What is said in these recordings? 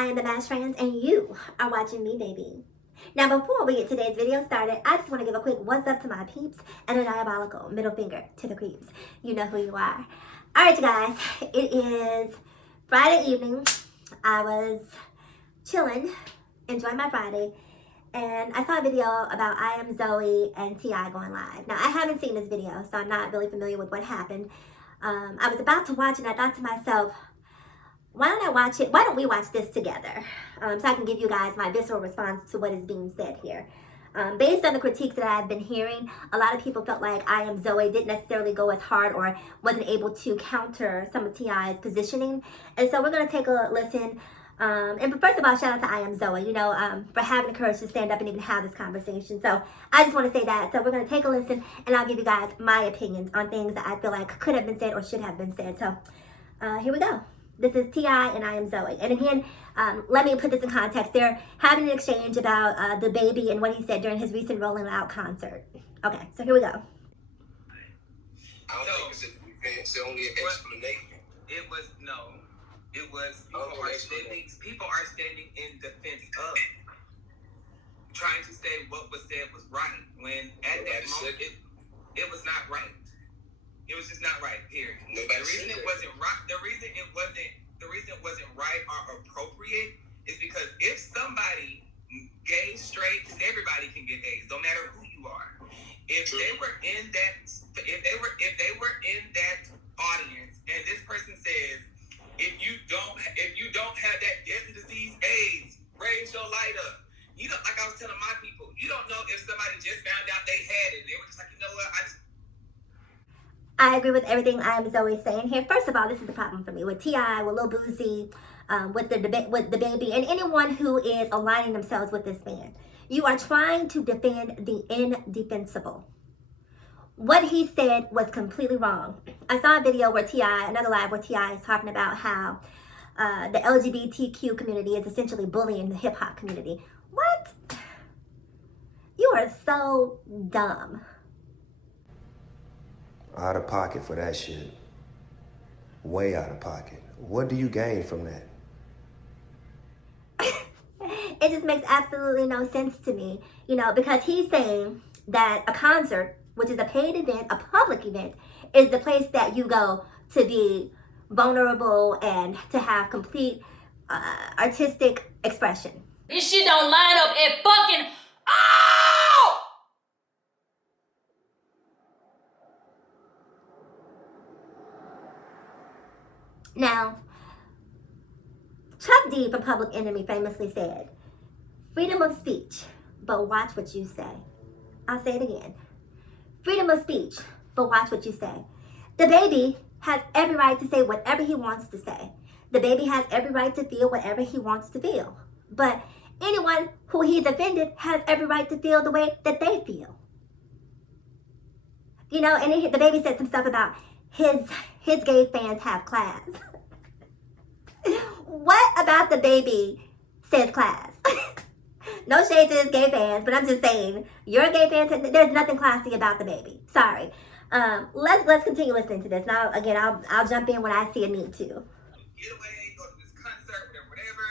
I am the Mash Trans, and you are watching me, baby. Now, before we get today's video started, I just want to give a quick what's up to my peeps and a diabolical middle finger to the creeps. You know who you are. All right, you guys, it is Friday evening. I was chilling, enjoying my Friday, and I saw a video about I Am Zoie and T.I. going live. Now, I haven't seen this video, so I'm not really familiar with what happened. I was about to watch it, and I thought to myself, why don't I watch it? Why don't we watch this together? So I can give you guys my visceral response to what is being said here. Based on the critiques that I've been hearing, a lot of people felt like I Am Zoie didn't necessarily go as hard or wasn't able to counter some of T.I.'s positioning. And so we're going to take a listen. And first of all, shout out to I Am Zoie, you know, for having the courage to stand up and even have this conversation. So I just want to say that. So we're going to take a listen, and I'll give you guys my opinions on things that I feel like could have been said or should have been said. So here we go. This is T.I. and I Am Zoie. And again, let me put this in context. They're having an exchange about Dababy and what he said during his recent Rolling Loud concert. Okay, so here we go. I don't think it's only an explanation. It was, no. It was, people are standing in defense of trying to say what was said was right, when at that moment, it was not right. It was just not right, period. The reason it wasn't right, the reason it wasn't right or appropriate is because if somebody, gay, straight, because everybody can get AIDS, no matter who you are. If they were in that audience and this person says, if you don't have that deadly disease, AIDS, raise your light up. You don't, like I was telling my people, you don't know if somebody just found out they had it. They were just like, you know what, I agree with everything I Am Zoie saying here. First of all, this is the problem for me with T.I., with Lil Boosie, with Dababy, and anyone who is aligning themselves with this man. You are trying to defend the indefensible. What he said was completely wrong. I saw a video where another live where T.I. is talking about how the LGBTQ community is essentially bullying the hip hop community. What? You are so dumb. Out of pocket for that shit. Way out of pocket. What do you gain from that? It just makes absolutely no sense to me, you know, because he's saying that a concert, which is a paid event, a public event, is the place that you go to be vulnerable and to have complete artistic expression. This shit don't line up at fucking... Oh! Now, Chuck D from Public Enemy famously said, freedom of speech, but watch what you say. I'll say it again. Freedom of speech, but watch what you say. Dababy has every right to say whatever he wants to say. Dababy has every right to feel whatever he wants to feel. But anyone who he's offended has every right to feel the way that they feel. You know, and Dababy said some stuff about his gay fans have class. What about Dababy says class? No shade to his gay fans, but I'm just saying, your gay fans, there's nothing classy about Dababy. Sorry. Let's continue listening to this. Now, again, I'll jump in when I see a need to. get away, go to this concert, whatever,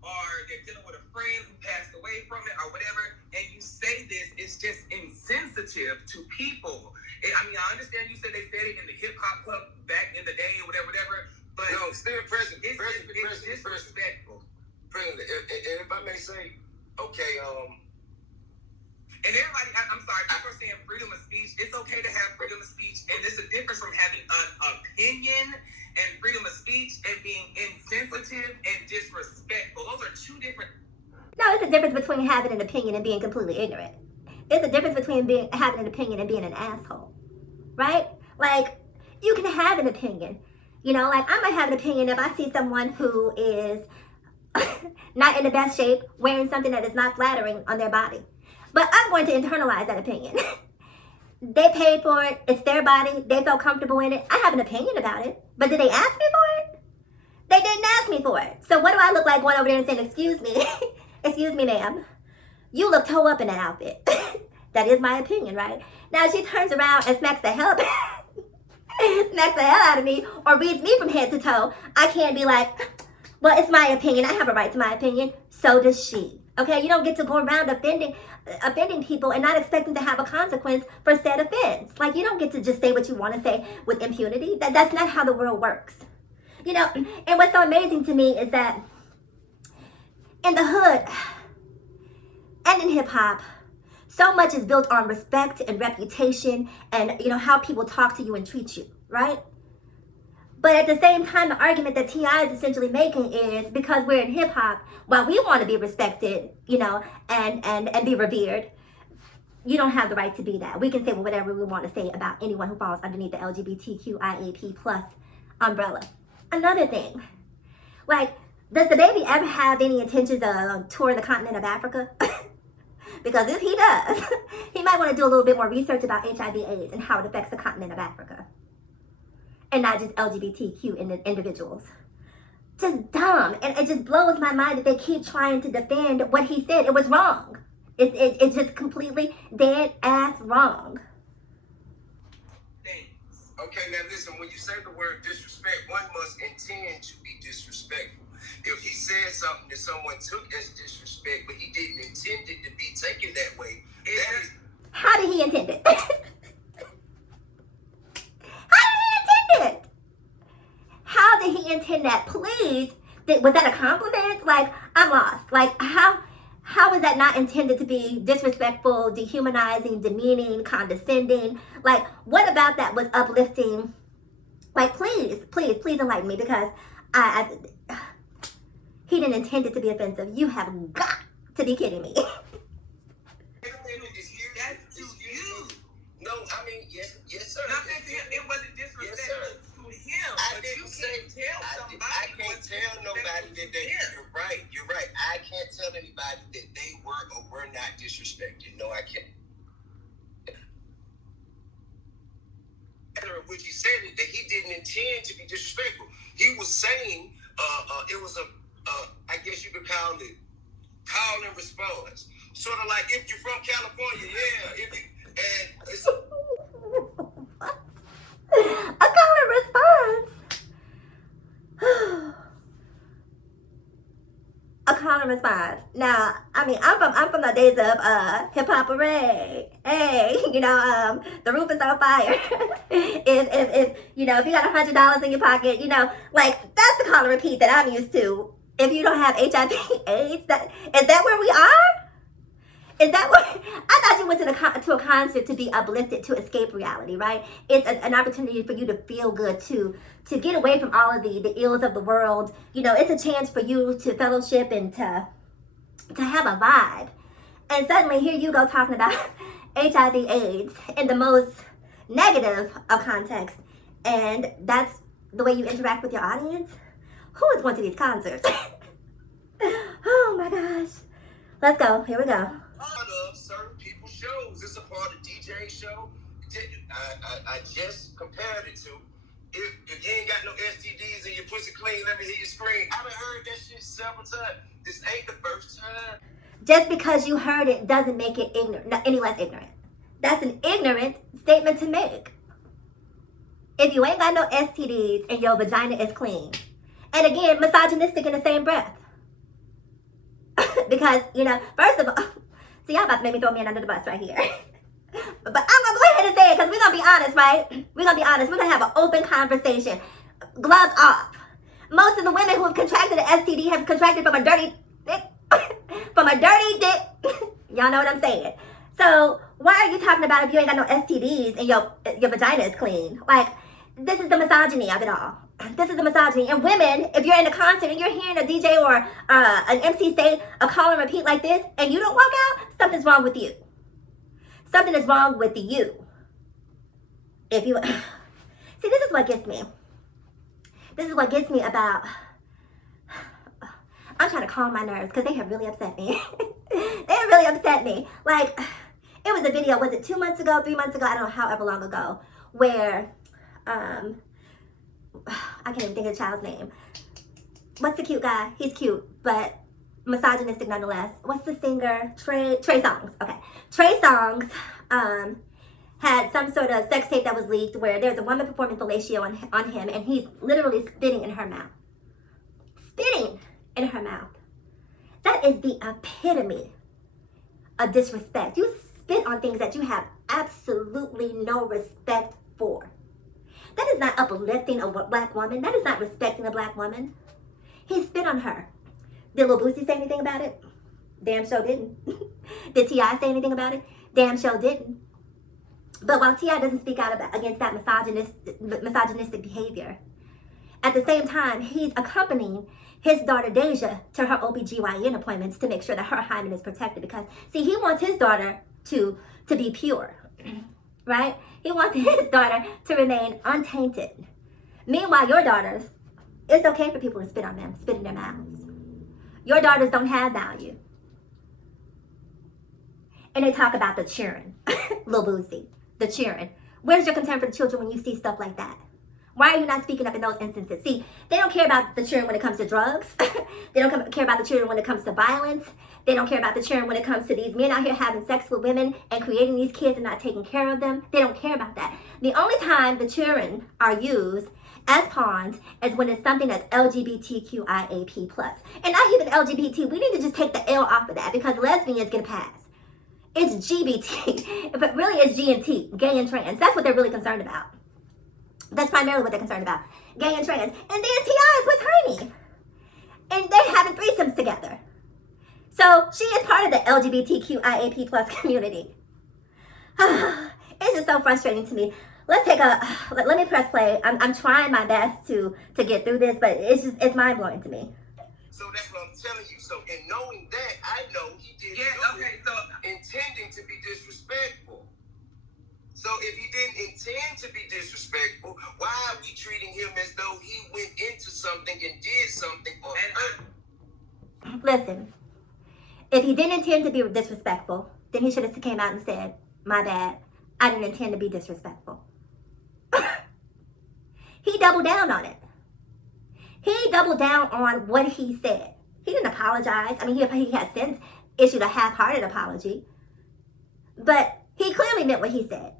or they're dealing with a friend who passed away from it, or whatever, and you say this, it's just insensitive to people. I mean, I understand you said they said it in the hip hop club back in the day, or whatever, but No, still present. it's disrespectful. And if I may say, okay, And everybody, I'm sorry, people are saying freedom of speech. It's okay to have freedom of speech, and there's a difference from having an opinion and freedom of speech and being insensitive and disrespectful. Those are two different. No, it's a difference between having an opinion and being completely ignorant. It's a difference between having an opinion and being an asshole, right? Like, you can have an opinion. You know, like, I might have an opinion if I see someone who is not in the best shape, wearing something that is not flattering on their body. But I'm going to internalize that opinion. They paid for it. It's their body. They felt comfortable in it. I have an opinion about it. But did they ask me for it? They didn't ask me for it. So what do I look like going over there and saying, excuse me, excuse me, ma'am, you look toe up in that outfit. That is my opinion, right? Now she turns around and smacks the hell out of me or reads me from head to toe. I can't be like, Well, it's my opinion. I have a right to my opinion. So does she. Okay, you don't get to go around offending people and not expecting to have a consequence for said offense. Like, you don't get to just say what you want to say with impunity. That's not how the world works. You know, and what's so amazing to me is that in the hood and in hip hop, so much is built on respect and reputation and, you know, how people talk to you and treat you, right? But at the same time, the argument that T.I. is essentially making is because we're in hip hop, while we want to be respected, you know, and be revered, you don't have the right to be that. We can say whatever we want to say about anyone who falls underneath the LGBTQIAP plus umbrella. Another thing, like, does Dababy ever have any intentions of touring the continent of Africa? Because if he does, he might want to do a little bit more research about HIV/AIDS and how it affects the continent of Africa. And not just LGBTQ individuals. Just dumb. And it just blows my mind that they keep trying to defend what he said. It was wrong. It's just completely dead ass wrong. Okay, now listen, when you say the word disrespect, one must intend to be disrespectful. If he said something that someone took as disrespect, but he didn't intend it to be taken that way, that is... How did he intend it? How did he intend that? Please, was that a compliment? Like, I'm lost. Like, how was that not intended to be disrespectful, dehumanizing, demeaning, condescending? Like, what about that was uplifting? Like, please enlighten me, because he didn't intend it to be offensive. You have got to be kidding me. That's to you. No, I mean, yes, sir. Nothing to him. It wasn't disrespectful to him. I can't tell nobody that they. You're right. I can't tell anybody that they were or were not disrespected. No, I can't. Which he said it, that he didn't intend to be disrespectful. He was saying, it was I guess you could call it call and response. Sort of like, if you're from California, yeah. And it's a call and response. A call and response. Now, I mean, I'm from the days of hip hop array. Hey, you know, the roof is on fire. if you know, if you got $100 in your pocket, you know, like, that's the call and repeat that I'm used to. If you don't have HIV/AIDS, is that where we are? Is that what? I thought you went to a concert to be uplifted, to escape reality, right? It's an opportunity for you to feel good, to get away from all of the ills of the world. You know, it's a chance for you to fellowship and to have a vibe. And suddenly here you go talking about HIV/AIDS in the most negative of contexts. And that's the way you interact with your audience? Who is going to these concerts? Oh my gosh. Let's go. Here we go. Part of certain people's shows. It's a part of DJ show. I just compared it to, if you ain't got no STDs and your pussy clean, let me hear you scream. I've heard that shit several times. This ain't the first time. Just because you heard it doesn't make it any less ignorant. That's an ignorant statement to make. If you ain't got no STDs and your vagina is clean. And again, misogynistic in the same breath. Because, you know, first of all, see, y'all about to make me throw me under the bus right here. But I'm going to go ahead and say it, because we're going to be honest, right? We're going to be honest. We're going to have an open conversation. Gloves off. Most of the women who have contracted an STD have contracted from a dirty dick. From a dirty dick. Y'all know what I'm saying. So, why are you talking about if you ain't got no STDs and your vagina is clean? Like, this is the misogyny of it all. This is the misogyny. And women, if you're in a concert and you're hearing a DJ or an MC say a call and repeat like this, and you don't walk out, something's wrong with you. Something is wrong with you. If you... See, this is what gets me. This is what gets me about... I'm trying to calm my nerves because they have really upset me. They have really upset me. Like, it was a video, was it 2 months ago, 3 months ago, I don't know, however long ago, where... I can't even think of the child's name. What's the cute guy? He's cute, but misogynistic nonetheless. What's the singer? Trey Songz. Okay. Trey Songz had some sort of sex tape that was leaked where there's a woman performing fellatio on him, and he's literally spitting in her mouth. spitting in her mouth. That is the epitome of disrespect. You spit on things that you have absolutely no respect for. That is not uplifting a black woman. That is not respecting a black woman. He spit on her. Did Lil Boosie say anything about it? Damn sure didn't. Did T.I. say anything about it? Damn sure didn't. But while T.I. doesn't speak out against that misogynistic behavior, at the same time, he's accompanying his daughter Deja to her OBGYN appointments to make sure that her hymen is protected. Because, see, he wants his daughter to be pure, right? He wants his daughter to remain untainted. Meanwhile, your daughters, it's okay for people to spit on them, spit in their mouths. Your daughters don't have value. And they talk about the children, Lil Boosie, the children. Where's your concern for the children when you see stuff like that? Why are you not speaking up in those instances? See, they don't care about the children when it comes to drugs. They don't care about the children when it comes to violence. They don't care about the children when it comes to these men out here having sex with women and creating these kids and not taking care of them. They don't care about that. The only time the children are used as pawns is when it's something that's LGBTQIAP+. And not even LGBT. We need to just take the L off of that because lesbians get a pass. It's GBT, but really it's G and T, gay and trans. That's what they're really concerned about. That's primarily what they're concerned about, gay and trans. And then T.I. is with Tiny. And they're having threesomes together. So she is part of the LGBTQIAP+ community. It's just so frustrating to me. Let me press play. I'm trying my best to get through this, but it's mind-blowing to me. So that's what I'm telling you. So in knowing that, I know he did intending to be disrespectful. So if he didn't intend to be disrespectful, why are we treating him as though he went into something and did something or hurt? Listen, if he didn't intend to be disrespectful, then he should have came out and said, my bad, I didn't intend to be disrespectful. He doubled down on it. He doubled down on what he said. He didn't apologize. I mean, he has since issued a half-hearted apology. But he clearly meant what he said.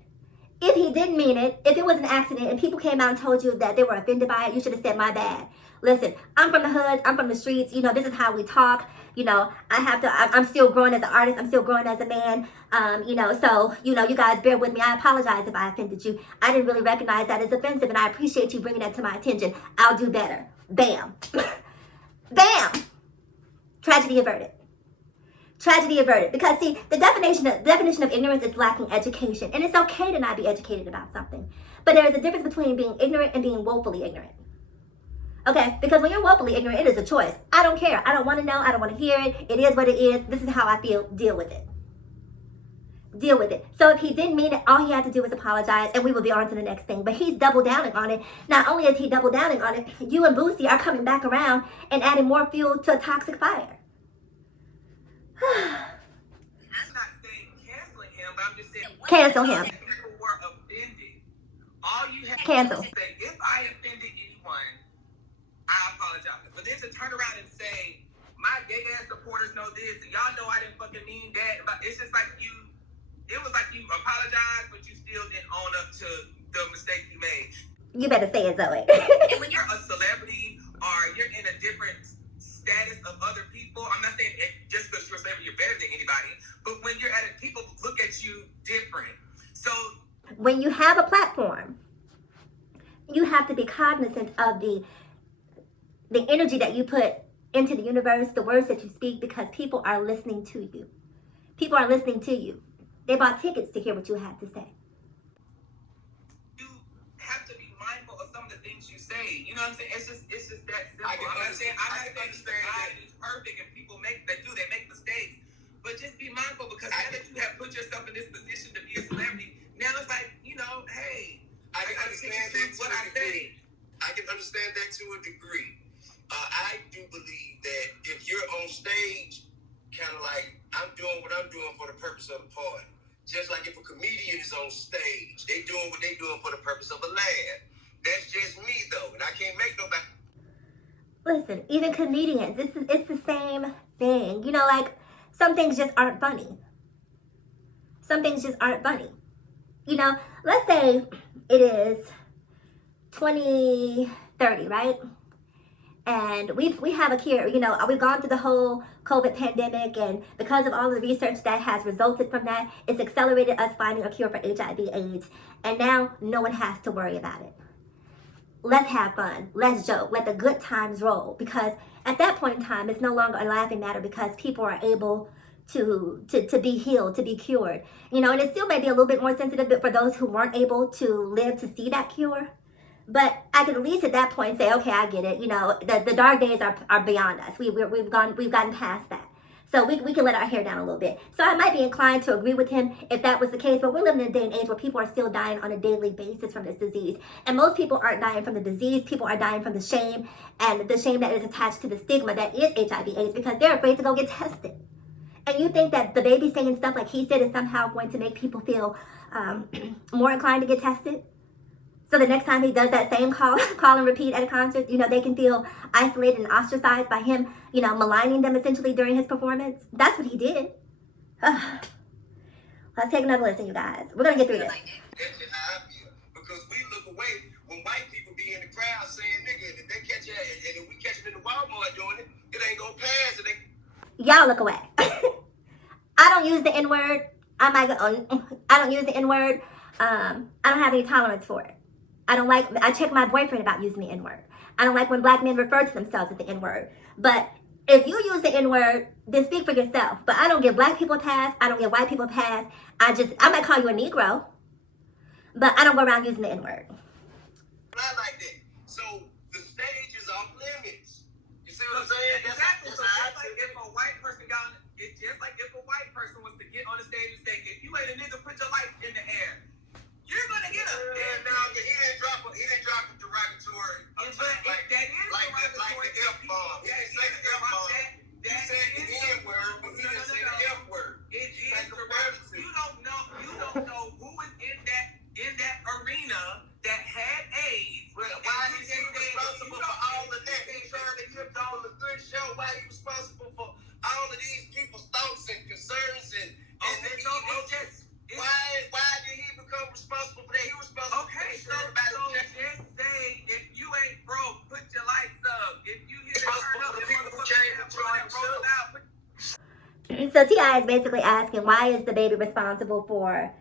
If he didn't mean it, if it was an accident and people came out and told you that they were offended by it, you should have said, my bad. Listen, I'm from the hoods, I'm from the streets, you know, this is how we talk. You know, I'm still growing as an artist, I'm still growing as a man. You know, so, you know, you guys bear with me. I apologize if I offended you. I didn't really recognize that as offensive and I appreciate you bringing that to my attention. I'll do better. Bam. Bam. Tragedy averted. Tragedy averted. Because see, the definition of ignorance is lacking education. And it's okay to not be educated about something. But there is a difference between being ignorant and being woefully ignorant. Okay? Because when you're woefully ignorant, it is a choice. I don't care. I don't want to know. I don't want to hear it. It is what it is. This is how I feel. Deal with it. Deal with it. So if he didn't mean it, all he had to do was apologize and we will be on to the next thing. But he's double downing on it. Not only is he double downing on it, you and Boosie are coming back around and adding more fuel to a toxic fire. I'm not saying canceling him, but I'm just saying Cancel him. people were offended. All you have Cancel. to say, if I offended anyone, I apologize. But then to turn around and say, my gay ass supporters know this, and y'all know I didn't fucking mean that. But it's just like it was like you apologized, but you still didn't own up to the mistake you made. You better say it, Zoe. And when you're a celebrity or you're in a different status of other people, I'm not saying just because you're a celebrity you're better than anybody, but when you're at it, people look at you different. So when you have a platform, you have to be cognizant of the energy that you put into the universe, the words that you speak, because people are listening to you. People are listening to you. They bought tickets to hear what you had to say. you have to be mindful of some of the things you say. You know what I'm saying? It's just that simple. I'm not saying God is perfect and people they make mistakes. But just be mindful because now that you have put yourself in this position to be a celebrity, now it's like, you know, hey, I can understand that to a degree. I can understand that to a degree. I do believe that if you're on stage, kind of like I'm doing what I'm doing for the purpose of the party. Just like if a comedian is on stage, they doing what they doing for the purpose of a laugh. That's just me though, and I can't make nobody. Listen, even comedians, it's the same thing. You know, like some things just aren't funny. Some things just aren't funny. You know, let's say it is 2030, right? And we have a cure. You know, we've gone through the whole COVID pandemic, and because of all the research that has resulted from that, it's accelerated us finding a cure for HIV/AIDS. And now no one has to worry about it. Let's have fun. Let's joke. Let the good times roll. Because at that point in time, it's no longer a laughing matter because people are able to be healed, to be cured. You know, and it still may be a little bit more sensitive for those who weren't able to live to see that cure. But I can at least at that point say, okay, I get it. You know, the dark days are beyond us. We've gotten past that. So we can let our hair down a little bit. So I might be inclined to agree with him if that was the case. But we're living in a day and age where people are still dying on a daily basis from this disease. And most people aren't dying from the disease. People are dying from the shame, and the shame that is attached to the stigma that is HIV/AIDS, because they're afraid to go get tested. And you think that the baby saying stuff like he said is somehow going to make people feel more inclined to get tested? So the next time he does that same call and repeat at a concert, you know, they can feel isolated and ostracized by him, you know, maligning them essentially during his performance. That's what he did. Let's take another listen, you guys. We're going to get through this. That's just how I feel. Because we look away when white people be in the crowd saying, nigga, if they catch you, and if we catch them in the Walmart doing it, it ain't gonna pass. It ain't... Y'all look away. I don't use the N-word. I don't use the N-word. I don't have any tolerance for it. I check my boyfriend about using the N-word. I don't like when black men refer to themselves as the N-word. But if you use the N-word, then speak for yourself. But I don't give black people a pass. I don't give white people a pass. I might call you a Negro, but I don't go around using the N-word. Not like that. So the stage is off limits. You see what I'm saying? Exactly. So just like if a white person was to get on the stage and say, if you ain't a nigga, put your lights in the air. You're gonna get up. And now he didn't drop a derogatory. Like the F-bomb. He didn't say the F-bomb. He said the N-word, but he didn't say the F-word. It is derogatory. You don't know who is in that arena that had AIDS. Well, why is he responsible for all of that? He's trying to give on the good show. Why he responsible for all of these people's thoughts and concerns and emotions? Why did he become responsible for that? He was responsible for just say, if you ain't broke, put your lights up. If you hear the turn up, so T.I. is basically asking, why is the baby responsible for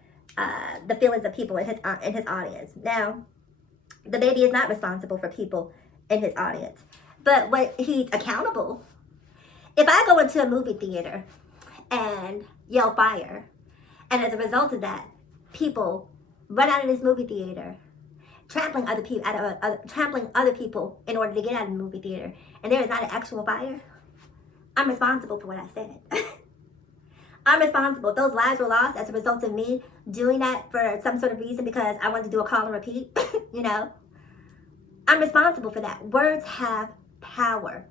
the feelings of people in his audience? Now, the baby is not responsible for people in his audience, but what he's accountable. If I go into a movie theater and yell fire, and as a result of that, people run out of this movie theater, trampling other people in order to get out of the movie theater, and there is not an actual fire, I'm responsible for what I said. I'm responsible. If those lives were lost as a result of me doing that for some sort of reason because I wanted to do a call and repeat, you know, I'm responsible for that. Words have power.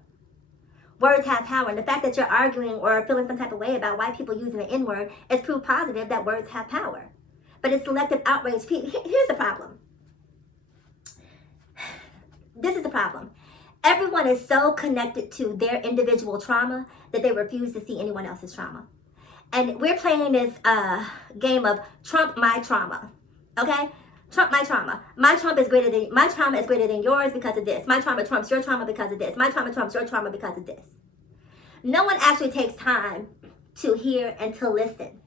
Words have power. And the fact that you're arguing or feeling some type of way about white people using the N-word is proof positive that words have power. But it's selective outrage. Here's the problem. This is the problem. Everyone is so connected to their individual trauma that they refuse to see anyone else's trauma. And we're playing this game of Trump my trauma. Okay? Trump my trauma. My trauma is greater than yours because of this. My trauma trumps your trauma because of this. My trauma trumps your trauma because of this. No one actually takes time to hear and to listen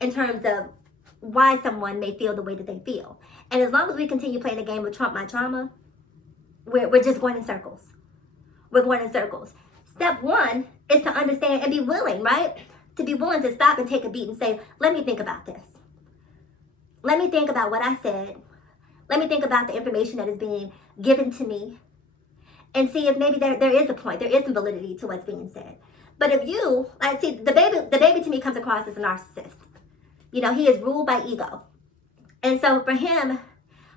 in terms of why someone may feel the way that they feel. And as long as we continue playing the game of Trump my trauma, we're just going in circles. We're going in circles. Step one is to understand and be willing, right? To be willing to stop and take a beat and say, let me think about this. Let me think about what I said. Let me think about the information that is being given to me and see if maybe there is a point, there is some validity to what's being said. But if you, I see the baby to me comes across as a narcissist. You know, he is ruled by ego. And so for him,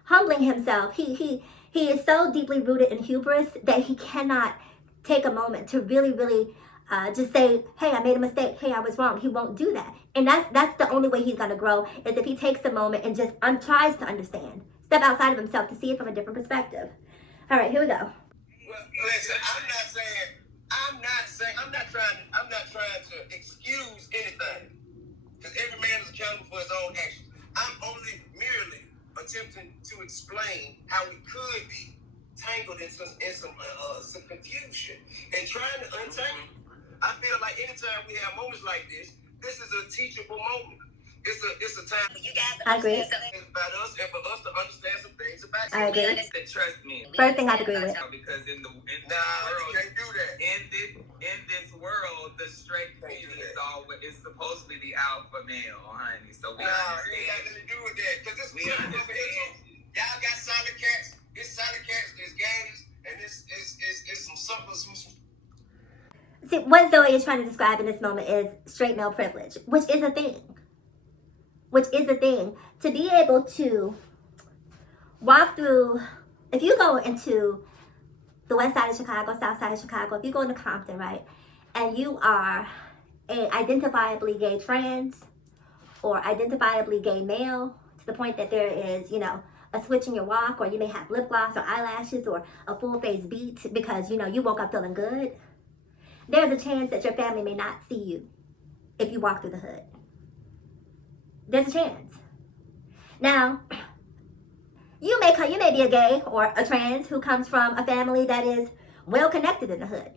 humbling himself, he is so deeply rooted in hubris that he cannot take a moment to really just say, hey, I made a mistake. Hey, I was wrong. He won't do that. And that's the only way he's going to grow is if he takes a moment and just tries to understand. Step outside of himself to see it from a different perspective. All right, here we go. Well, listen, I'm not trying to excuse anything. Because every man is accountable for his own actions. I'm only merely attempting to explain how it could be tangled in some confusion and trying to untangle. I feel like anytime we have moments like this is a teachable moment. It's a time for you guys to agree. understand some things about us and for us to understand some things about you. I agree. Trust me. First thing I agree with. Because in the world, you can't do that. In this world, the straight female is supposedly the alpha male, honey. So we it ain't got nothing to do with that. Because this we understand. Y'all got silent cats. It's silent cats. There's gays, and it's some suckers. See, what Zoe is trying to describe in this moment is straight male privilege, which is a thing. To be able to walk through, if you go into the west side of Chicago, south side of Chicago, if you go into Compton, right, and you are a identifiably gay trans or identifiably gay male, to the point that there is, you know, a switch in your walk, or you may have lip gloss or eyelashes or a full face beat because, you know, you woke up feeling good, there's a chance that your family may not see you if you walk through the hood. There's a chance. Now, you may be a gay or a trans who comes from a family that is well connected in the hood.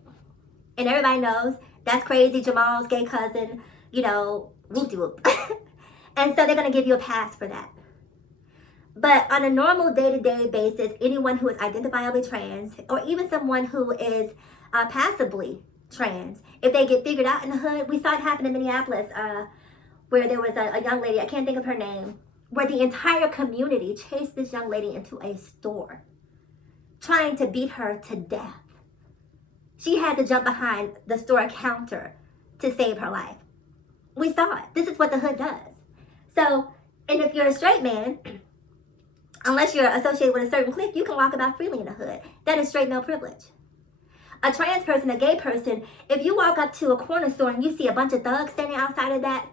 And everybody knows that's crazy Jamal's gay cousin, you know, whoop-de-whoop. And so they're going to give you a pass for that. But on a normal day-to-day basis, anyone who is identifiably trans, or even someone who is passively trans, if they get figured out in the hood, we saw it happen in Minneapolis, where there was a young lady, I can't think of her name, where the entire community chased this young lady into a store, trying to beat her to death. She had to jump behind the store counter to save her life. We saw it. This is what the hood does. So, and if you're a straight man, unless you're associated with a certain clique, you can walk about freely in the hood. That is straight male privilege. A trans person, a gay person, if you walk up to a corner store and you see a bunch of thugs standing outside of that,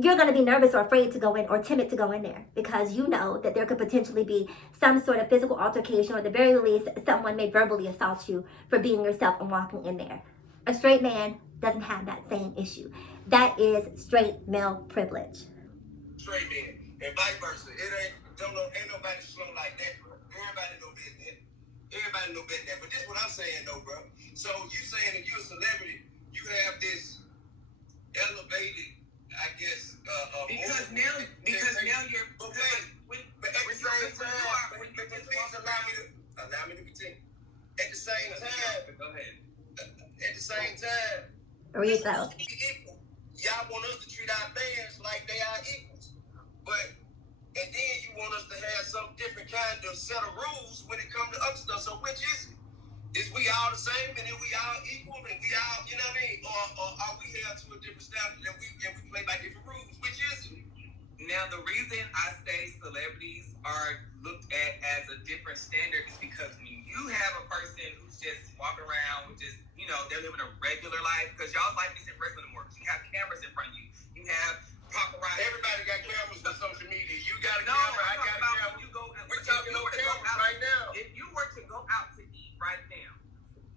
you're going to be nervous or afraid to go in or timid to go in there because you know that there could potentially be some sort of physical altercation, or at the very least, someone may verbally assault you for being yourself and walking in there. A straight man doesn't have that same issue. That is straight male privilege. Straight men, and vice versa. Ain't nobody slow like that, bro. Everybody know that. Everybody know that. But this is what I'm saying, though, bro. So you saying if you're a celebrity, you have this elevated, I guess, because now you're. But at the same time, please allow me to continue. At the same time, go ahead. At the same time, read out. Y'all want us to treat our fans like they are equals, and then you want us to have some different kind of set of rules when it comes to other stuff. So which is it? Is we all the same and then we all equal and we all, you know what I mean? Or are we held to a different standard and we play by different rules? Which is it? Now, the reason I say celebrities are looked at as a different standard is because when you have a person who's just walking around with just, you know, they're living a regular life, because y'all's life isn't regular anymore. You have cameras in front of you. You have paparazzi. Everybody got cameras on social media. You got a camera, I got a camera. We're talking about cameras right now. If you were to go out to eat right now,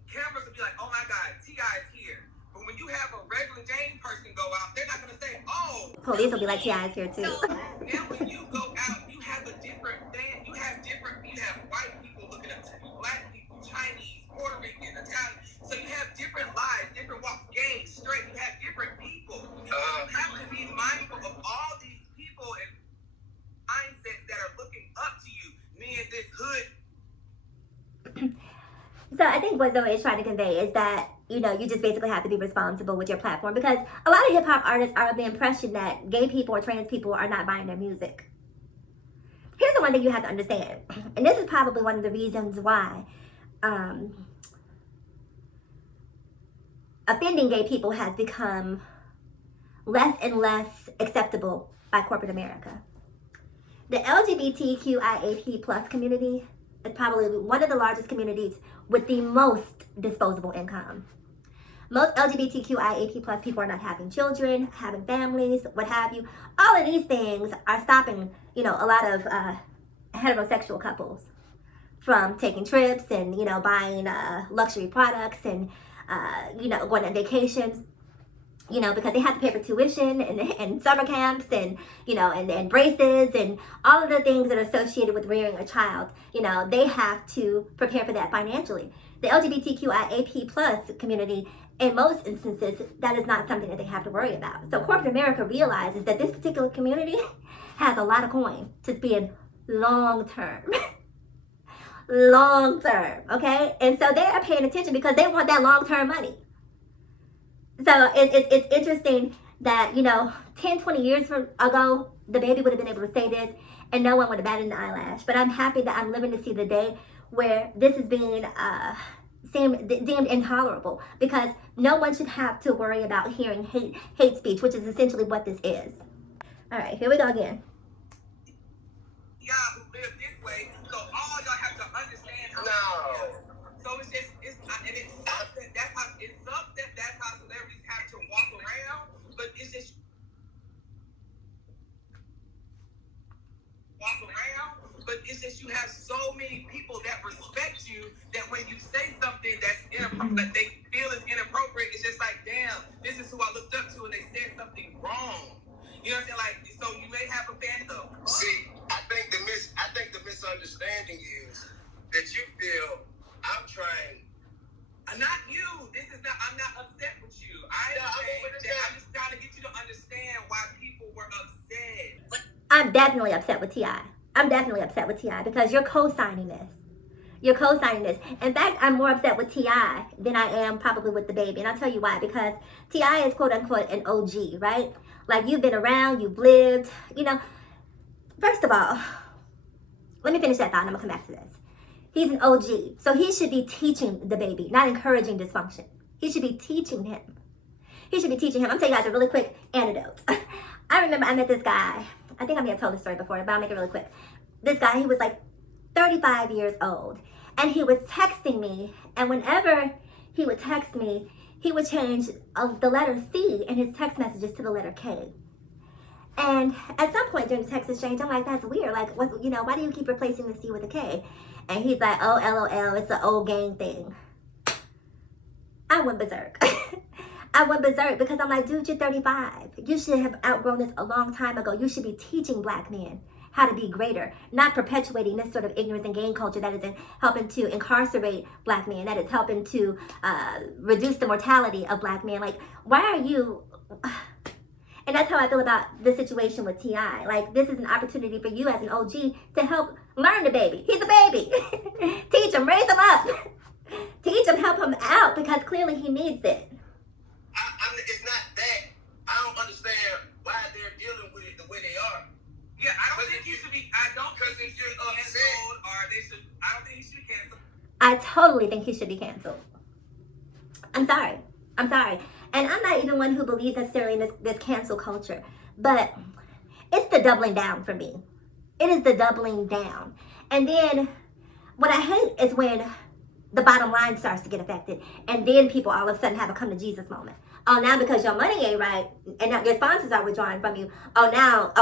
cameras would be like, oh my God, T.I. is here. But when you have a regular Jane person go out, they're not going to say, oh. Police will be like, T.I. is here too. So now when you go out, you have a different band. You have white people looking up to you, black people, Chinese, Puerto Rican, Italian. So you have different lives, different walks, gay, straight. You have different people. You have to be mindful of all these people and mindsets that are looking up to you. Me in this hood. So I think what Zoe is trying to convey is that, you know, you just basically have to be responsible with your platform, because a lot of hip hop artists are of the impression that gay people or trans people are not buying their music. Here's the one thing you have to understand, and this is probably one of the reasons why offending gay people has become less and less acceptable by corporate America. The LGBTQIAP+ community is probably one of the largest communities with the most disposable income. Most LGBTQIAP+ people are not having children, having families, what have you. All of these things are stopping, you know, a lot of heterosexual couples from taking trips and, you know, buying luxury products and, you know, going on vacations. you know, because they have to pay for tuition and summer camps and, you know, and braces and all of the things that are associated with rearing a child. You know, they have to prepare for that financially. The LGBTQIAP plus community, in most instances, that is not something that they have to worry about. So corporate America realizes that this particular community has a lot of coin to spend long term. Long term, okay? And so they are paying attention because they want that long term money. So it's interesting that, you know, 10, 20 years ago, Dababy would have been able to say this and no one would have batted an eyelash. But I'm happy that I'm living to see the day where this is being deemed intolerable, because no one should have to worry about hearing hate speech, which is essentially what this is. All right, here we go again. Y'all who live this way, so all y'all have to understand how So it's just, and it sucks that that's how celebrities have to walk around, but it's just you have so many people that respect you that when you say something that's inappropriate, that they feel is inappropriate, it's just like, damn, this is who I looked up to and they said something wrong. You know what I'm saying? Like, so you may have a fan of. See, I think the misunderstanding is that you feel I'm trying. Not you. I'm not upset with you. I'm just trying to get you to understand why people were upset. I'm definitely upset with T.I. I'm definitely upset with T.I. because you're co-signing this. You're co-signing this. In fact, I'm more upset with T.I. than I am probably with Dababy. And I'll tell you why. Because T.I. is quote unquote an OG, right? Like, you've been around, you've lived, you know. First of all, let me finish that thought and I'm going to come back to this. He's an OG. So he should be teaching Dababy, not encouraging dysfunction. He should be teaching him. I'm telling you guys a really quick anecdote. I remember I met this guy. I think I may have told this story before, but I'll make it really quick. This guy, he was like 35 years old. And he was texting me. And whenever he would text me, he would change the letter C in his text messages to the letter K. And at some point during the text exchange, I'm like, that's weird. Like, what, you know, why do you keep replacing the C with a K? And he's like, oh, LOL, it's an old gang thing. I went berserk. I went berserk because I'm like, dude, you're 35. You should have outgrown this a long time ago. You should be teaching black men how to be greater, not perpetuating this sort of ignorance and gang culture that is helping to incarcerate black men, that is helping to reduce the mortality of black men. Like, why are you... And that's how I feel about the situation with T.I. Like, this is an opportunity for you as an OG to help learn Dababy. He's a baby. Teach him, raise him up. Teach him, help him out, because clearly he needs it. It's not that. I don't understand why they're dealing with it the way they are. Yeah, I don't think he should be. I don't think he should be canceled, or they should. I don't think he should be canceled. I totally think he should be canceled. I'm sorry. And I'm not even one who believes necessarily in this cancel culture, but it's the doubling down for me. It is the doubling down. And then what I hate is when the bottom line starts to get affected, and then people all of a sudden have a come to Jesus moment. Oh, now because your money ain't right, and now your sponsors are withdrawing from you. Oh, now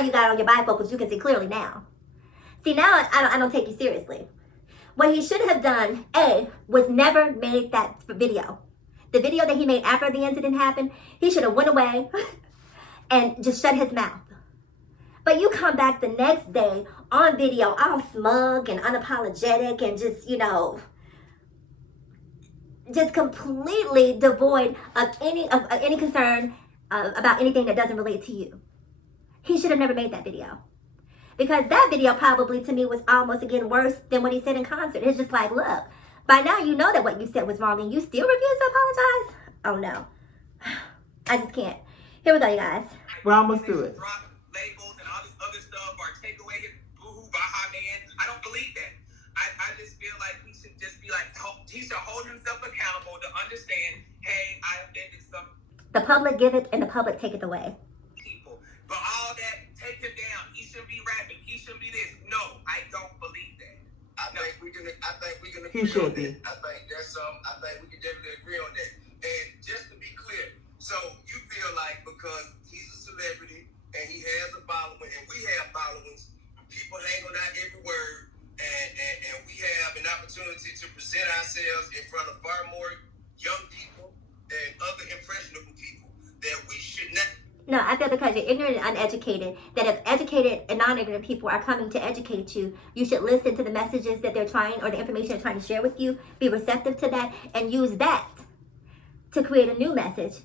you got on your bifocals, you can see clearly now. See, now I don't take you seriously. What he should have done, A, was never made that video. The video that he made after the incident happened, he should have went away and just shut his mouth. But you come back the next day on video all smug and unapologetic and just, you know, just completely devoid of any concern about anything that doesn't relate to you. He should have never made that video. Because that video probably to me was almost again worse than what he said in concert. It's just like, look, by now you know that what you said was wrong and you still refuse to apologize? Oh no. I just can't. Here we go, you guys. We're almost through it. Drop labels and all this other stuff, or take away his boohoo baha man. I don't believe that. I just feel like he should just be like, he should hold himself accountable to understand, hey, I offended some The public give it and the public take it away. people. But all that, take him down. He shouldn't be rapping. He shouldn't be this. No, I don't believe that. I think we can He agree should on be. that. I think we can definitely agree on that. And just to be clear, so you feel like because he's a celebrity and he has a following and we have followers, people hang on our every word, and we have an opportunity to present ourselves in front of far more young people and other impressionable people that we should not. No, I feel because you're ignorant and uneducated, that if educated and non-ignorant people are coming to educate you, you should listen to the messages that they're trying, or the information they're trying to share with you, be receptive to that, and use that to create a new message,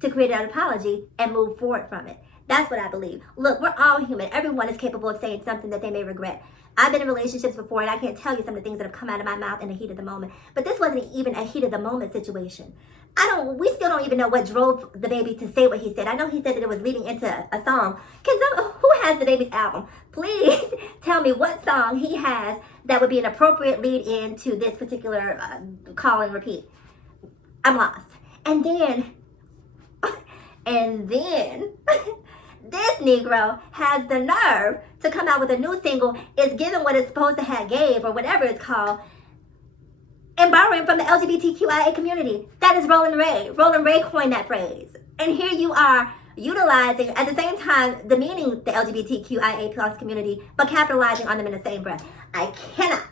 to create an apology, and move forward from it. That's what I believe. Look, we're all human. Everyone is capable of saying something that they may regret. I've been in relationships before, and I can't tell you some of the things that have come out of my mouth in the heat of the moment. But this wasn't even a heat of the moment situation. We still don't even know what drove Dababy to say what he said. I know he said that it was leading into a song. Who has Dababy's album? Please tell me what song he has that would be an appropriate lead in to this particular call and repeat. I'm lost. And then this Negro has the nerve to come out with a new single, is given what it's supposed to have gave, or whatever it's called, and borrowing from the LGBTQIA community. That is Roland Ray. Roland Ray coined that phrase. And here you are utilizing, at the same time, demeaning the LGBTQIA plus community, but capitalizing on them in the same breath. I cannot.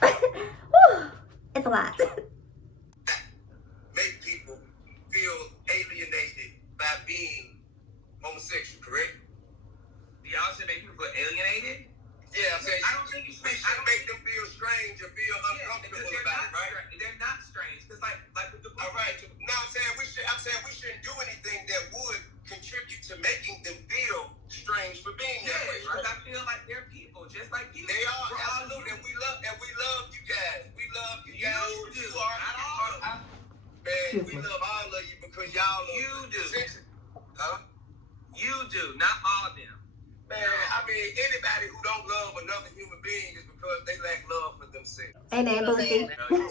Whew, it's a lot. Make people feel alienated by being homosexual, correct? Y'all should make people feel alienated? Yeah, I'm saying I don't think you should make them feel strange or feel uncomfortable about it, right? They're not strange. Because like with the All right. Now I'm saying we shouldn't do anything that would contribute to making them feel strange for being that way, right? Because I feel like they're people, just like you. They are, absolutely, and we love you guys. We love you guys. You are not all of them. Man, we love all of you because y'all are. You do. Huh? You do, not all of them. Man, I mean, anybody who don't love another human being is because they lack love for themselves. Amen, Boosie. You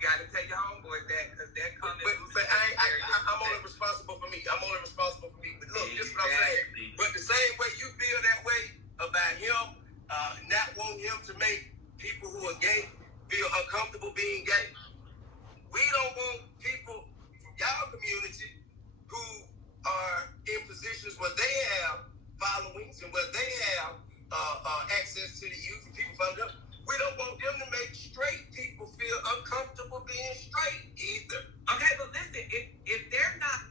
gotta tell your homeboys that, because they're coming. But I'm only responsible for me. But look, this is what I'm saying. But the same way you feel that way about him, not wanting him to make people who are gay feel uncomfortable being gay, we don't want people from y'all community who are in positions where they have followings and where they have access to the youth and people from them. We don't want them to make straight people feel uncomfortable being straight either. Okay, but listen, if they're not.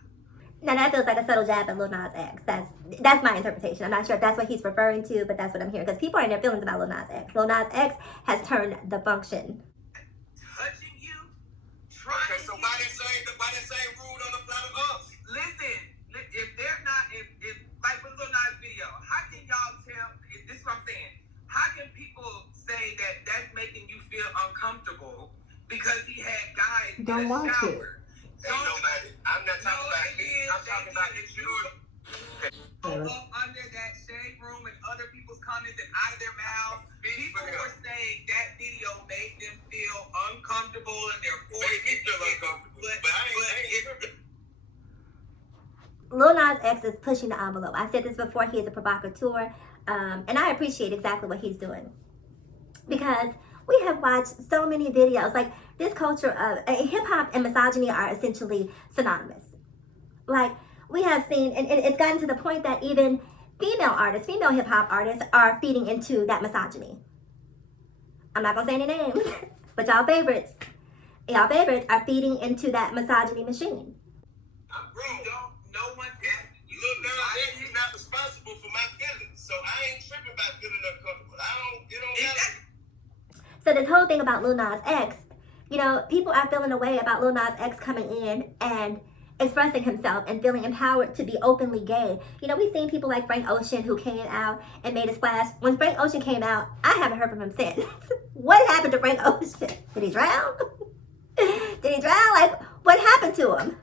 Now that feels like a subtle jab at Lil Nas X. That's my interpretation. I'm not sure if that's what he's referring to, but that's what I'm hearing. Because people are in their feelings about Lil Nas X. Lil Nas X has turned the function. Touching you, Okay, so why that same rule don't apply to us? Listen, if they're not, if like with Lil Nas video, how can y'all tell? This is what I'm saying. How can people say that that's making you feel uncomfortable because he had guys Don't in the watch shower? Ain't nobody. I'm not talking about me. I'm talking about the youth. Go up under that shade room and other people's comments and out of their mouths. People were saying that video made them feel uncomfortable and their voice. Made me feel uncomfortable. But I ain't. Lil Nas X is pushing the envelope. I said this before, he is a provocateur, and I appreciate exactly what he's doing. Because we have watched so many videos, like this culture of hip-hop and misogyny are essentially synonymous. Like, we have seen, and it's gotten to the point that even female hip-hop artists are feeding into that misogyny. I'm not gonna say any names, but y'all favorites are feeding into that misogyny machine. I'm grown. No one's asking you. Look, now, he's not responsible for my feelings, so I ain't tripping about feeling uncomfortable. It don't matter. So this whole thing about Lil Nas X, people are feeling a way about Lil Nas X coming in and expressing himself and feeling empowered to be openly gay. We've seen people like Frank Ocean who came out and made a splash. When Frank Ocean came out, I haven't heard from him since. What happened to Frank Ocean? Did he drown? Like, what happened to him?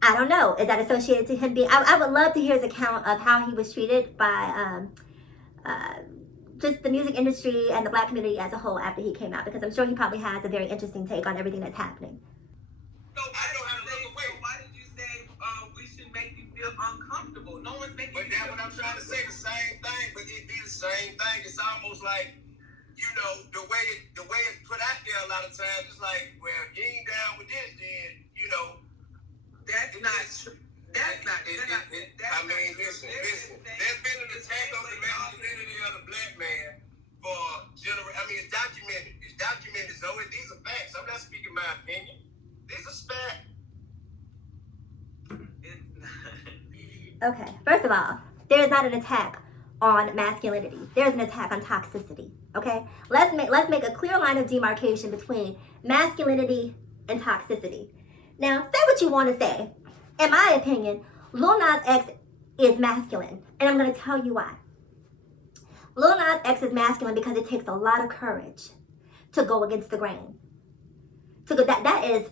I don't know. Is that associated to him being... I would love to hear his account of how he was treated by just the music industry and the black community as a whole after he came out, because I'm sure he probably has a very interesting take on everything that's happening. So I know how to look away. Why did you say we should make you feel uncomfortable? No one's making But you feel that's what I'm trying to say. The same thing, but it be the same thing. It's almost like, the way it's put out there a lot of times, it's like, well, you ain't down with this, then, That's not true. I mean, listen. There's been an attack on the masculinity of the black man for it's documented. It's documented, Zoe. These are facts. I'm not speaking my opinion. These are facts. Okay, first of all, there is not an attack on masculinity. There's an attack on toxicity. Okay, let's make a clear line of demarcation between masculinity and toxicity. Now, say what you want to say. In my opinion, Lil Nas X is masculine, and I'm going to tell you why. Lil Nas X is masculine because it takes a lot of courage to go against the grain. That is,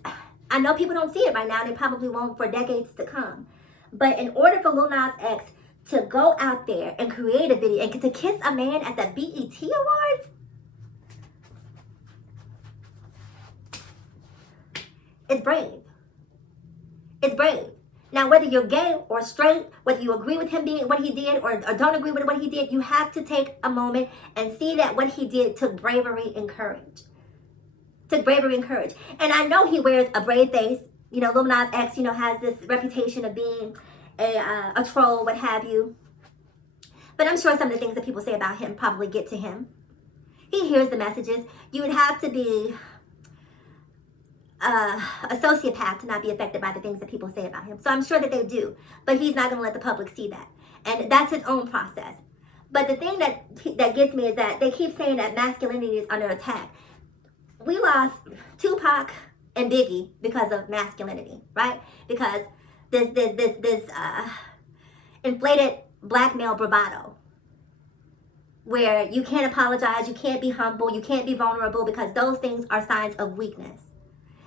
I know people don't see it right now, and they probably won't for decades to come. But in order for Lil Nas X to go out there and create a video and to kiss a man at the BET Awards, it's brave. It's brave. Now, whether you're gay or straight, whether you agree with him being what he did or don't agree with what he did, you have to take a moment and see that what he did took bravery and courage. And I know he wears a brave face. You know, Lil Nas X, has this reputation of being a troll, what have you. But I'm sure some of the things that people say about him probably get to him. He hears the messages. You would have to be a sociopath to not be affected by the things that people say about him. So I'm sure that they do. But he's not going to let the public see that. And that's his own process. But the thing that gets me is that they keep saying that masculinity is under attack. We lost Tupac and Biggie because of masculinity, right? Because this inflated black male bravado where you can't apologize, you can't be humble, you can't be vulnerable because those things are signs of weakness.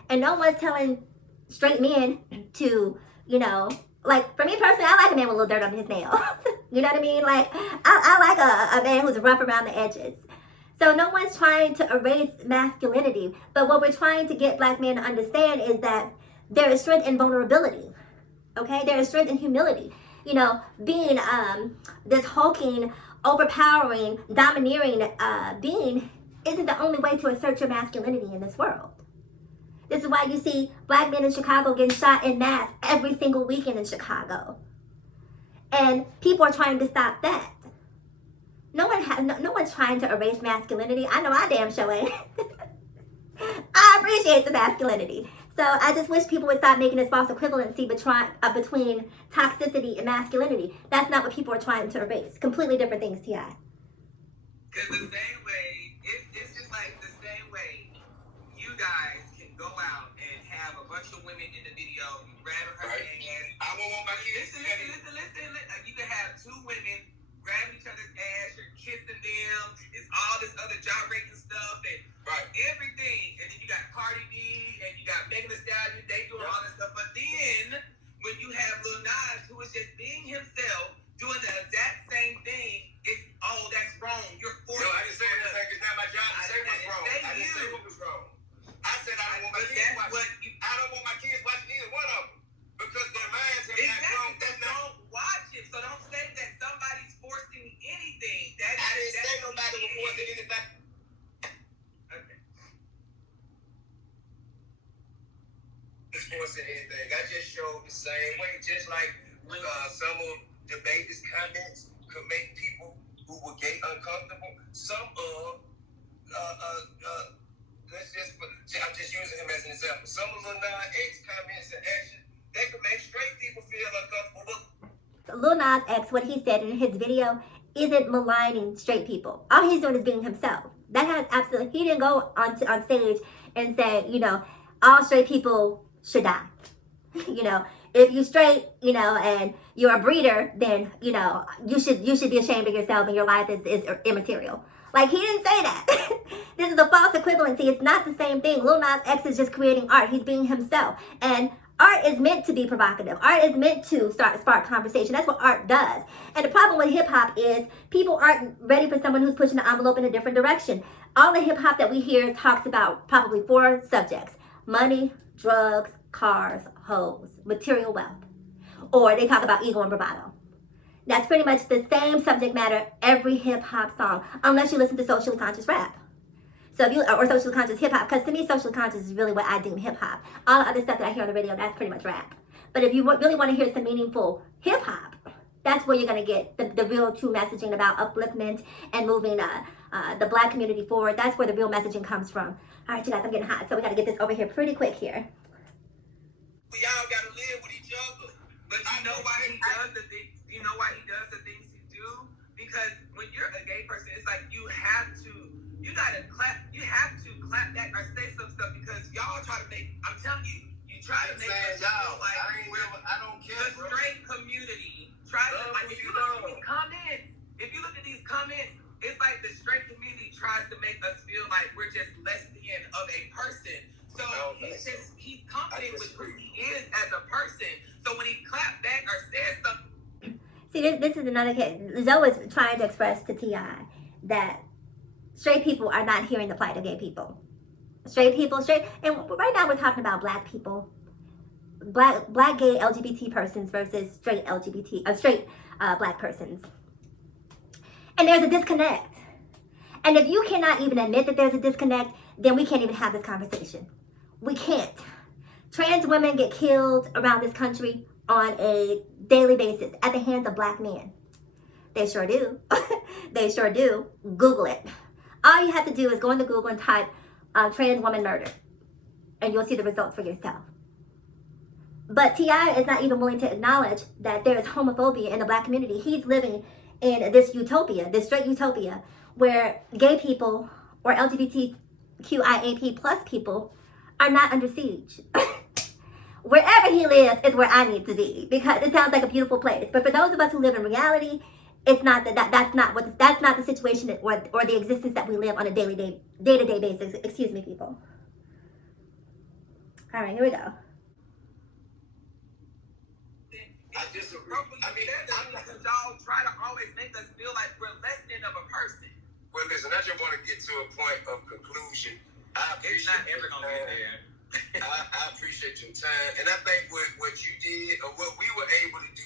And no one's telling straight men to, like for me personally, I like a man with a little dirt on his nails. You know what I mean? Like I like a man who's rough around the edges. So no one's trying to erase masculinity, but what we're trying to get black men to understand is that there is strength in vulnerability, okay? There is strength in humility. Being this hulking, overpowering, domineering being isn't the only way to assert your masculinity in this world. This is why you see black men in Chicago getting shot en masse every single weekend in Chicago. And people are trying to stop that. No one's trying to erase masculinity. I know I damn sure ain't. I appreciate the masculinity. So I just wish people would stop making this false equivalency between toxicity and masculinity. That's not what people are trying to erase. Completely different things, T.I. Because the same way, it's just like the same way you guys can go out and have a bunch of women in the video, grab her ass. I won't want my kids. Listen. You can have two women grabbing each other's ass, you're kissing them, it's all this other gyrating stuff and everything. And then you got Cardi B and you got Megan Thee Stallion, they doing all this stuff. But then when you have Lil Nas, who is just being himself, doing the exact same thing, it's that's wrong. You're forced. No, I didn't say anything. It's not my job to say what's wrong. I didn't say what was wrong. I said I don't want my kids watching. I don't want my kids watching either one of them. Because their minds have not grown. Don't watch it. So don't say that somebody's forcing anything. I didn't say nobody was forcing anything. Okay. It's forcing anything. I just showed the same way. Just like some of Dababy's comments could make people who were gay uncomfortable. Some of I'm just using him as an example. Some of Lil Nas X comments and actions, they could make straight people feel uncomfortable. Lil Nas X, what he said in his video, isn't maligning straight people. All he's doing is being himself. That has absolutely, he didn't go on stage and say, all straight people should die. If you're straight, and you're a breeder, then, you should be ashamed of yourself and your life is immaterial. Like, he didn't say that. This is a false equivalency. It's not the same thing. Lil Nas X is just creating art. He's being himself. And art is meant to be provocative. Art is meant to spark conversation. That's what art does. And the problem with hip-hop is people aren't ready for someone who's pushing the envelope in a different direction. All the hip-hop that we hear talks about probably 4 subjects: money, drugs, cars, hoes, material wealth. Or they talk about ego and bravado. That's pretty much the same subject matter every hip-hop song, unless you listen to socially conscious rap. So if you, or socially conscious hip-hop, because to me, socially conscious is really what I deem hip-hop. All the other stuff that I hear on the radio, that's pretty much rap. But if you really want to hear some meaningful hip-hop, That's where you're going to get the real true messaging about upliftment and moving the Black community forward. That's where the real messaging comes from. All right, you guys, I'm getting hot, so we got to get this over here pretty quick here. We all got to live with each other. But you know why he does the things? You know why he does the things he do? Because when you're a gay person, it's like you have to clap back or say some stuff because y'all try to make. I'm telling you, you try to make us feel like I don't care, the straight community. Try to like if you look at these comments, it's like the straight community tries to make us feel like we're just less than of a person. So he's confident with who he is as a person. So when he clapped back or said something. See, this is another case. Zoe was trying to express to T.I. that straight people are not hearing the plight of gay people. And right now we're talking about Black people, black gay LGBT persons versus straight Black persons. And there's a disconnect. And if you cannot even admit that there's a disconnect, then we can't even have this conversation. We can't. Trans women get killed around this country on a daily basis at the hands of Black men. They sure do. They sure do. Google it. All you have to do is go into Google and type trans woman murder, and you'll see the results for yourself. But T.I. is not even willing to acknowledge that there is homophobia in the Black community. He's living in this utopia, this straight utopia, where gay people or LGBTQIAP+ people are not under siege. Wherever he lives is where I need to be, because it sounds like a beautiful place. But for those of us who live in reality, it's not that's not the situation or the existence that we live on a day-to-day basis. Excuse me, people. All right, here we go. I disagree. Because y'all try to always make us feel like we're less than of a person. Well, listen, I just want to get to a point of conclusion. It's not ever gonna get there. I appreciate your time, and I think what you did or what we were able to do,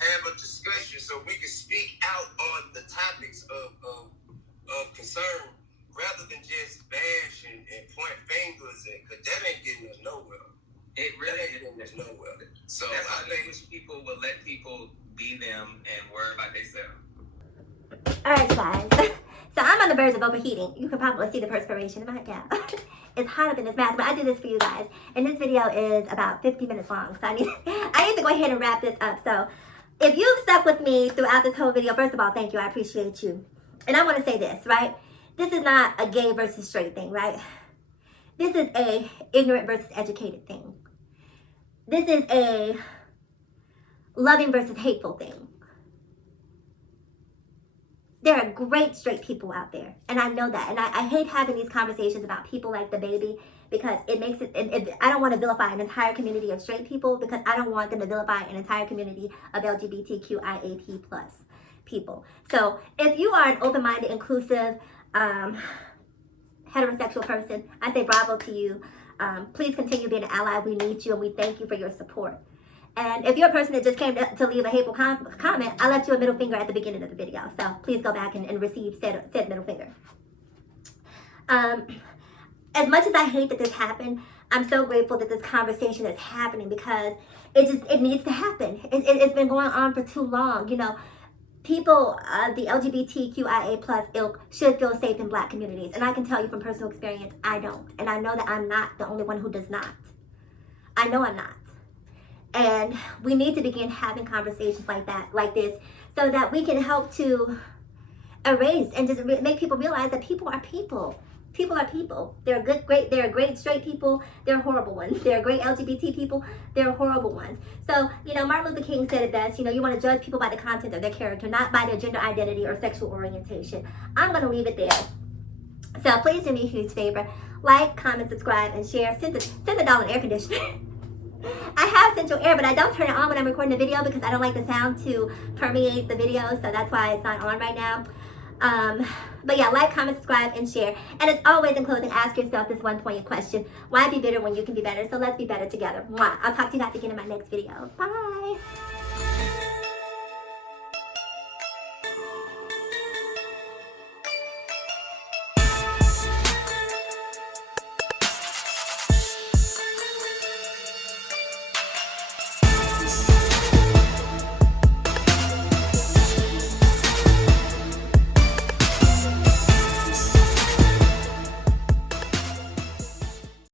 have a discussion so we can speak out on the topics of concern rather than just bash and point fingers, because that ain't getting us nowhere. It really ain't getting us nowhere. So that's I why I think wish people would let people be them and worry about themselves. All right, guys. So I'm on the verge of overheating. You can probably see the perspiration in my hair. It's hot up in this mask, but I do this for you guys. And this video is about 50 minutes long, so I need to go ahead and wrap this up. So if you've stuck with me throughout this whole video, first of all, thank you. I appreciate you. And I want to say this, right? This is not a gay versus straight thing, right? This is a ignorant versus educated thing. This is a loving versus hateful thing. There are great straight people out there, and I know that. And I hate having these conversations about people like Dababy, because it makes it, I don't want to vilify an entire community of straight people, because I don't want them to vilify an entire community of LGBTQIAP+ people. So if you are an open-minded, inclusive, heterosexual person, I say bravo to you. Please continue being an ally. We need you, and we thank you for your support. And if you're a person that just came to leave a hateful comment, I left you a middle finger at the beginning of the video. So please go back and receive said middle finger. As much as I hate that this happened, I'm so grateful that this conversation is happening, because it needs to happen. It's been going on for too long. You know, people, the LGBTQIA+ ilk should feel safe in Black communities. And I can tell you from personal experience, I don't. And I know that I'm not the only one who does not. I know I'm not. And we need to begin having conversations like this, so that we can help to erase and just make people realize that people are people. People are people. There are great straight people. There are horrible ones. There are great LGBT people. There are horrible ones. So, you know, Martin Luther King said it best. You know, you want to judge people by the content of their character, not by their gender identity or sexual orientation. I'm going to leave it there. So please do me a huge favor. Like, comment, subscribe, and share. Send the doll an air conditioner. I have central air, but I don't turn it on when I'm recording the video, because I don't like the sound to permeate the video, so that's why it's not on right now. But yeah, like, comment, subscribe, and share. And as always, in closing, ask yourself this one pointed question: why be bitter when you can be better? So let's be better together. Mwah. I'll talk to you guys again in my next video. Bye.